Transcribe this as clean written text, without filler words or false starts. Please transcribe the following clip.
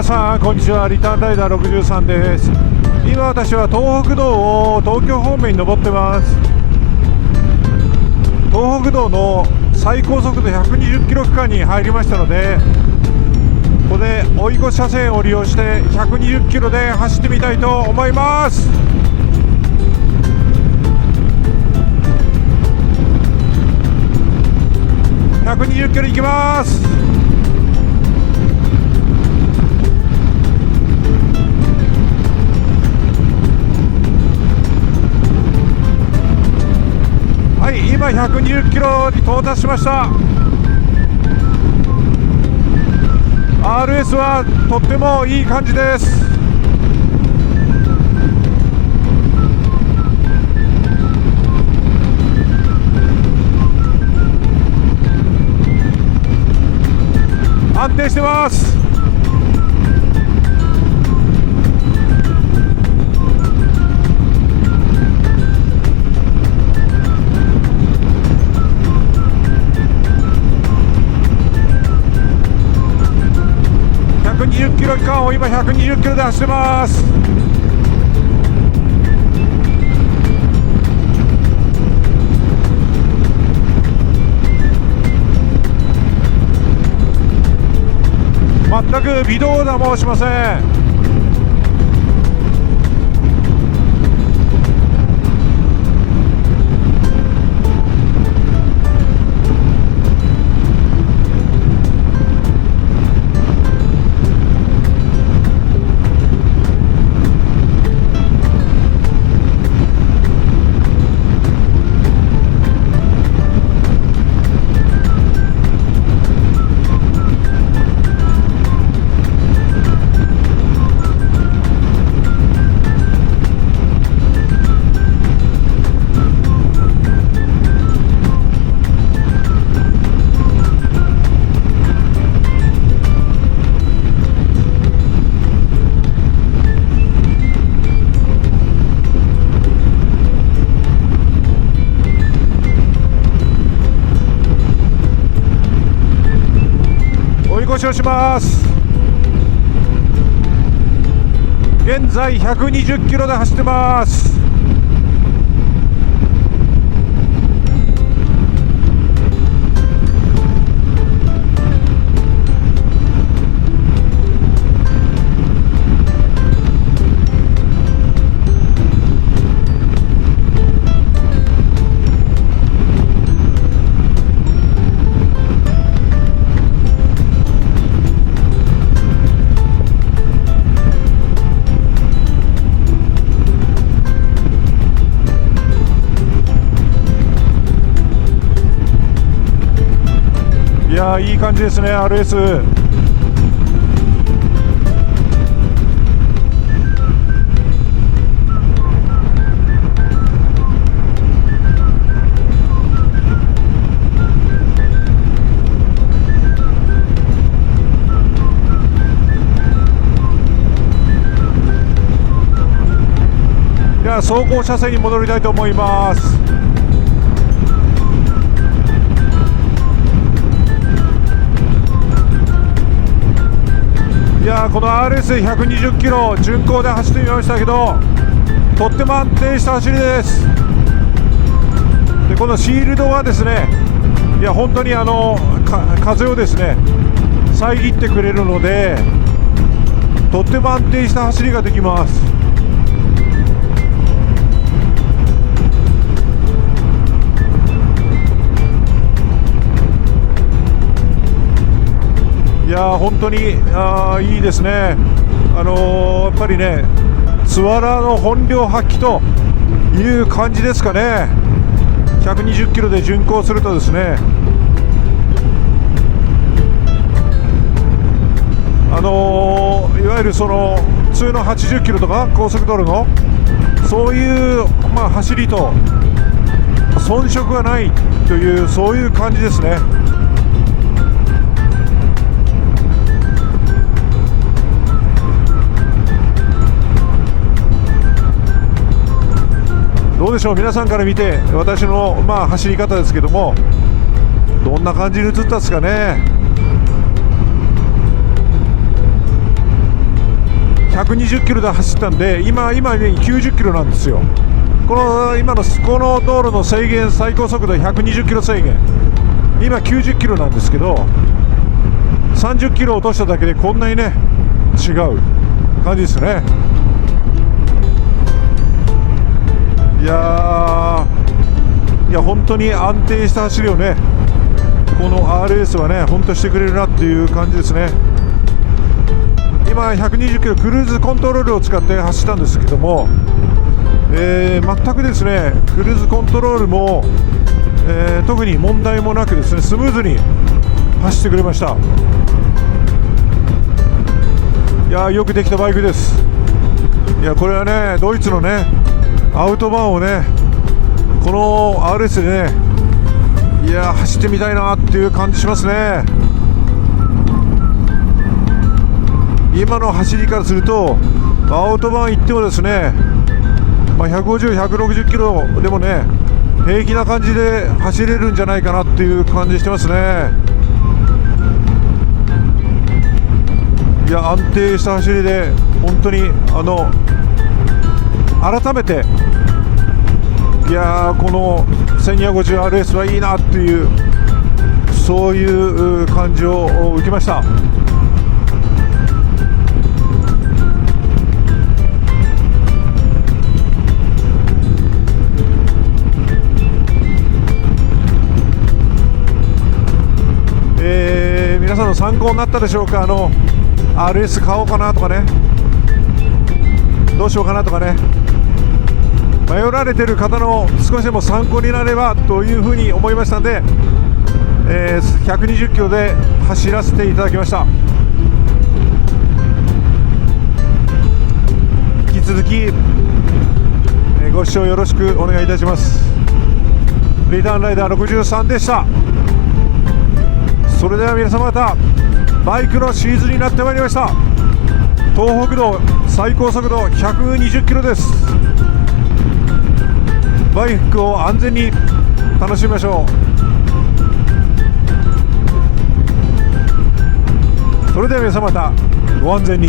皆さんこんにちは。リターンライダー63です。今私は東北道を東京方面に登ってます。東北道の最高速度120キロ区間に入りましたので、ここで追い越し車線を利用して120キロで走ってみたいと思います。120キロ行きます。はい、今120キロに到達しました。 RS はとってもいい感じです。安定してます。120キロ区間を今120キロで走ってます。全く微動だもしません。追い越しをします。現在120キロで走ってます。いやー、いい感じですね。 RS。 いや、走行車線に戻りたいと思います。いやー、この RS120 キロ巡航で走ってみましたけど、とっても安定した走りです。で、このシールドがですね、いや本当に風をですね遮ってくれるので、とっても安定した走りができます。いやー、本当にいいですね。やっぱりね、ツアラの本領発揮という感じですかね。120キロで巡航するとですね、いわゆるその普通の80キロとか高速道路のそういう、走りと遜色がないという、そういう感じですね。どうでしょう、皆さんから見て私の走り方ですけども、どんな感じに映ったんですかね。120キロで走ったんで、今ね90キロなんですよ。今のこの道路の制限、最高速度120キロ制限、今90キロなんですけど、30キロ落としただけでこんなにね違う感じですね。いや本当に安定した走りをね、この RS はね本当してくれるなっていう感じですね。今120キロクルーズコントロールを使って走ったんですけども、全くですねクルーズコントロールも、特に問題もなくですね、スムーズに走ってくれました。いやよくできたバイクです。いやこれはねドイツのねアウトバーンをねこの RS でね、いや走ってみたいなっていう感じしますね。今の走りからするとアウトバーン行ってもですね、150、160キロでもね平気な感じで走れるんじゃないかなっていう感じしてますね。いや安定した走りで本当に改めていやこの 1250RS はいいなっていう、そういう感じを受けました。皆さんの参考になったでしょうか。RS 買おうかなとかね、どうしようかなとかね、迷われている方の少しでも参考になればというふうに思いましたので、120キロで走らせていただきました。引き続き、ご視聴よろしくお願いいたします。リターンライダー63でした。それでは皆様方、バイクのシーズンになってまいりました。東北道最高速度120キロです。バイクを安全に楽しみましょう。それでは皆様方、ご安全に。